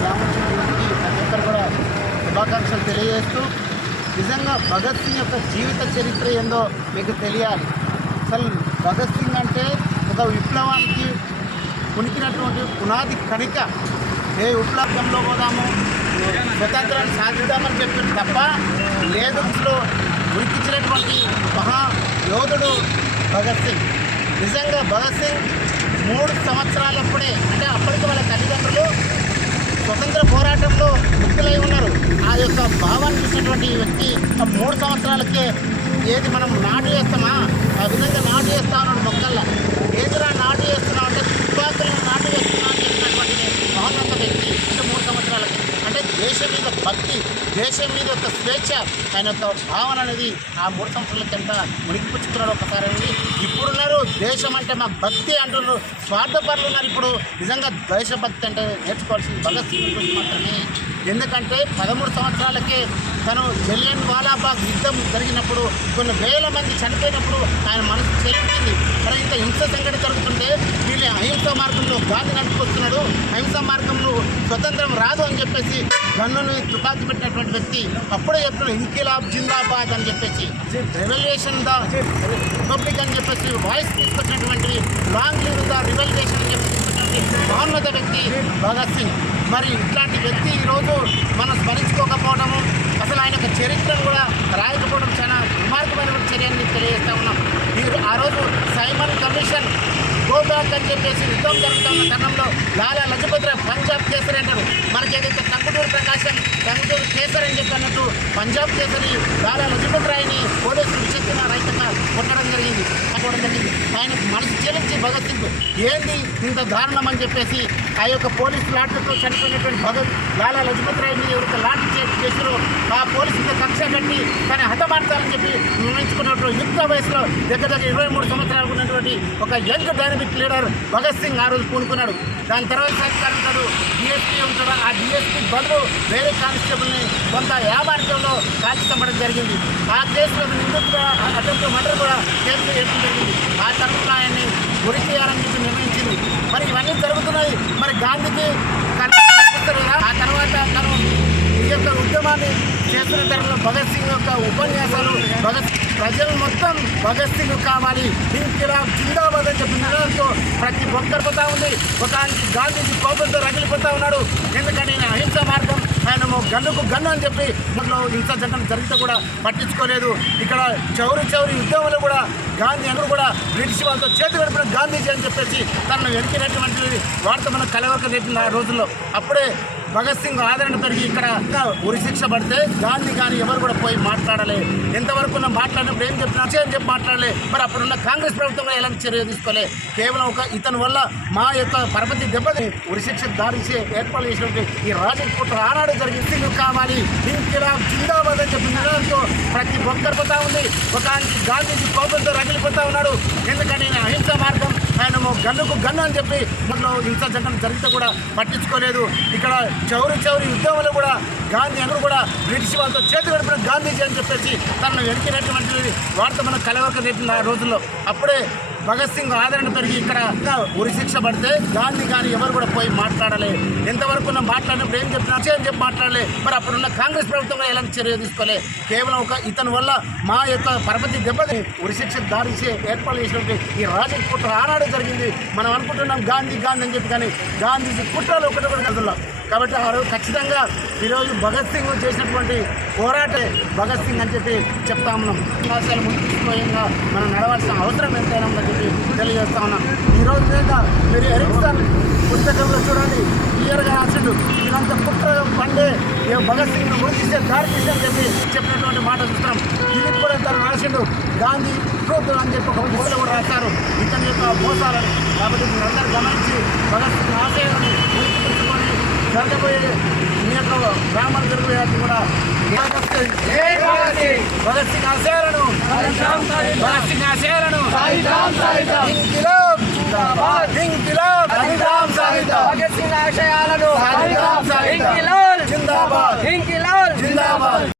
గ్రామస్తులకి ప్రతి ఒక్కరు కూడా శుభాకాంక్షలు తెలియజేస్తూ, నిజంగా భగత్ సింగ్ యొక్క జీవిత చరిత్ర ఏందో మీకు తెలియాలి. అసలు భగత్ సింగ్ అంటే ఒక విప్లవానికి ఉనికినటువంటి పునాది కణిక. ఏ విప్లవంలో పోదాము, స్వతంత్రాన్ని సాధిద్దామని చెప్పారు తప్ప లేదు. ఉనికించినటువంటి మహా యోధుడు భగత్ సింగ్. నిజంగా భగత్ సింగ్ 3 సంవత్సరాలప్పుడే, అంటే అప్పటికి వాళ్ళ తల్లిదండ్రులు స్వతంత్ర పోరాటంలో ముక్తులై ఉన్నారు. ఆ యొక్క భావాన్ని చూసినటువంటి వ్యక్తి ఆ 3 సంవత్సరాలకే ఏది మనం నాటు వేస్తామా ఆ విధంగా నాటు వేస్తా ఉన్నాడు మొక్కల్లో. ఏదిరా నాటు వేస్తున్నాం అంటే తుపాకులను నాటు వేస్తున్నా అని చెప్పినటువంటి మహోన్నత వ్యక్తి. అంటే 3 సంవత్సరాలకి, అంటే దేశం మీద భక్తి, దేశం మీద యొక్క స్వేచ్ఛ, ఆయన యొక్క భావన అనేది ఆ 3 సంవత్సరాలకి ఎంత ఉనికిపుచ్చుకున్నాడు ఒకసారి అనేది. ఇప్పుడున్నారు దేశం అంటే మా భక్తి అంటున్నారు, స్వార్థపరులు ఉన్నారు. ఇప్పుడు నిజంగా దేశభక్తి అంటే నేర్చుకోవాల్సింది భగత్ సింగ్ గురించి మాత్రమే. ఎందుకంటే 13 సంవత్సరాలకే తను జలియన్ వాలాబాగ్ యుద్ధం జరిగినప్పుడు కొన్ని వేల మంది చనిపోయినప్పుడు ఆయన మనసు చెల్లించింది. మరి ఇంత హింస సంఘటన జరుగుతుంటే వీళ్ళు అహింస మార్గంలో గాంధీ నడుపుకొస్తున్నాడు, అహింస మార్గంలో స్వతంత్రం రాదు అని చెప్పేసి గన్నును తుపాకీ పెట్టినటువంటి వ్యక్తి అప్పుడే చెప్తున్నాడు ఇంకిలాబ్ జిందాబాద్ అని చెప్పేసి, రెవల్యూషన్ ద రిపబ్లిక్ అని చెప్పేసి వాయిస్ తీసుకొచ్చినటువంటి లాంగ్ లివ్ ద రివల్యూషన్ అని చెప్పేసి మహోన్నత వ్యక్తి భగత్ సింగ్. మరి ఇట్లాంటి వ్యక్తి ఈరోజు మనం స్మరించుకోకపోవడము, అసలు ఆయన యొక్క చరిత్రను కూడా రాయకపోవడం చాలా దుర్మార్గమైన చర్యని తెలియజేస్తా ఉన్నాం. ఆ రోజు సైమన్ కమిషన్ గో బ్యాక్ అని చెప్పేసి యుద్ధం జరుగుతున్న తరుణంలో లాలా లజపత్ రాయ్ పంజాబ్ కేసరి అంటారు. మనకి ఏదైతే టంగుటూరు ప్రకాశం టంగుటూరు కేసరి అని చెప్పి అన్నట్టు పంజాబ్ కేసరి లాలా లజపత్ రాయ్ని పోలీసులు విచక్షణ రహితంగా కొట్టడం జరిగింది. ఆయనకు మనసు చెల్లించి భగత్ సింగ్ ఏంది ఇంత దారుణం అని చెప్పేసి ఆ యొక్క పోలీసు లాఠీతో చనిపోయినటువంటి లాలా లజపత్ రాయ్ మీద ఎవరైతే లాఠీ చేసారో ఆ పోలీసులతో కక్ష కట్టి కానీ హతమార్చాలని చెప్పి నిర్ణయించుకున్నట్టు యుక్త వయసులో దగ్గర 23 సంవత్సరాలు ఉన్నటువంటి ఒక young dynamic leader Bhagat Singh ఆ రోజు పూనుకున్నాడు. దాని తర్వాత సర్కారు ఉంటాడు, డిఎస్పీ ఉంటాడు. ఆ డిఎస్పీ బదులు వేరే కానిస్టేబుల్ని కొంత వ్యాపారంలో కాల్చి చంపడం జరిగింది. ఆ కేసులో నిందితుడు అటెంప్ట్ మర్డర్ కూడా కేసు వేయడం జరిగింది. ఆ తర్వాత ఆయన్ని గురి చేయాలని చెప్పి నిర్ణయించింది. మరి ఇవన్నీ జరుగుతున్నాయి. మరి గాంధీకి ఆ తర్వాత తను ఈ యొక్క ఉద్యమాన్ని చేస్తున్న తరంలో భగత్ సింగ్ యొక్క ఉపన్యాసాలు ప్రజలు మొత్తం భగత్ సింగ్ కావాలి, ఇంకిలాబ్ జిందాబాద్ అని చెప్పిన నినాదంతో ప్రతి ఒక్కరు పోతా ఉంది. ఒక గాంధీజీ కోపంతో రగిలిపోతా ఉన్నాడు. ఎందుకంటే ఆయన అహింస మార్గం, ఆయన గన్నుకు గన్ను అని చెప్పి మనలో హింస జరిగితే కూడా పట్టించుకోలేదు. ఇక్కడ చౌరి యుద్ధంలో కూడా గాంధీ అందరూ కూడా బ్రిటిష్ వాళ్ళతో చేతి గడిపిన గాంధీజీ అని చెప్పేసి తనను వెనకినటువంటి వార్త మనం కలవక రేపిన ఆ రోజుల్లో. అప్పుడే భగత్ సింగ్ ఆదరణ పెరిగి ఇక్కడ ఉరిశిక్ష పడితే గాంధీ కానీ ఎవరు కూడా పోయి మాట్లాడలే. ఎంతవరకు మాట్లాడినప్పుడు ఏం చెప్పినా అని చెప్పి మాట్లాడలే. మరి అప్పుడున్న కాంగ్రెస్ ప్రభుత్వం ఎలాంటి చర్య తీసుకోలే. కేవలం ఒక ఇతని వల్ల మా యొక్క పరపతి దెబ్బతి ఉరిశిక్ష దారిసే ఏర్పాటు చేసినటువంటి ఈ రాజకీయ కుట్ర ఆనాడు జరిగింది. సింగ్ కావాలి, ఇంకిలాబ్ జిందాబాద్ అని చెప్పిన నినాదంతో ప్రతి ఒక్కరు పోతా ఉంది. ఒక గాంధీజీ కోపంతో రగిలిపోతా ఉన్నాడు. ఎందుకంటే ఆయన అహింస మార్గం, ఆయన గన్నుకు గన్ను అని చెప్పి మనలో హింస జరిగితే కూడా పట్టించుకోలేదు. ఇక్కడ చౌరి యుద్ధంలో కూడా గాంధీ అందరూ కూడా బ్రిటిష్ వాళ్ళతో చేతి గడిపిన గాంధీజీ అని చెప్పేసి తనను వెనకినటువంటి వార్త మనం కలవక రేపిన ఆ రోజుల్లో. అప్పుడే భగత్ సింగ్ ఆదరణ పెరిగి ఇక్కడ ఉరిశిక్ష పడితే గాంధీ కానీ ఎవరు కూడా పోయి మాట్లాడలే. ఎంతవరకు మాట్లాడినప్పుడు ఏం చెప్పినా అని చెప్పి మాట్లాడలే. మరి అప్పుడున్న కాంగ్రెస్ ప్రభుత్వం ఎలాంటి చర్య తీసుకోలే. కేవలం ఒక ఇతని వల్ల మా యొక్క పరపతి దెబ్బతి ఉరిశిక్ష దారిసే ఏర్పాటు చేసినటువంటి ఈ రాజకీయ కుట్ర ఆనాడు జరిగింది. మనం అనుకుంటున్నాం గాంధీ అని చెప్పి, కానీ గాంధీజీ కుట్రలు ఒకటి కూడా కదుల్లో. కాబట్టి ఆ రోజు ఖచ్చితంగా ఈరోజు భగత్ సింగ్ చేసినటువంటి పోరాటే భగత్ సింగ్ అని చెప్పి చెప్తా ఉన్నాం. అవకాశాలు ముందుకుపోయేగా మనం నడవాల్సిన అవసరం ఎంతైనా ఉందని చెప్పి తెలియజేస్తా ఉన్నాం. ఈరోజు మీద మీరు ఎరిక్సన్ పుస్తకంలో చూడండి, క్లియర్గా రాసిండు ఇదంతా కుట్ర పండే భగత్ సింగ్ గురించి దారి తీసని చెప్పి చెప్పినటువంటి మాట చూస్తున్నాం. ఇది కూడా తను రాసిండు గాంధీ ట్రూత్ అని చెప్పి ఒక బుక్లో కూడా రాశారు ఇతని యొక్క మోసాలని. కాబట్టి మీరందరూ గమనించి భగత్ సింగ్ ఆశయాలను గుర్తుపెట్టుకొని జరగబోయే మీ యొక్క గ్రామాల జరిగే కూడా భగత్ సింగ్ ఆశయాలను భగత్ సింగ్ ఆశయాలను జిందాబాద్.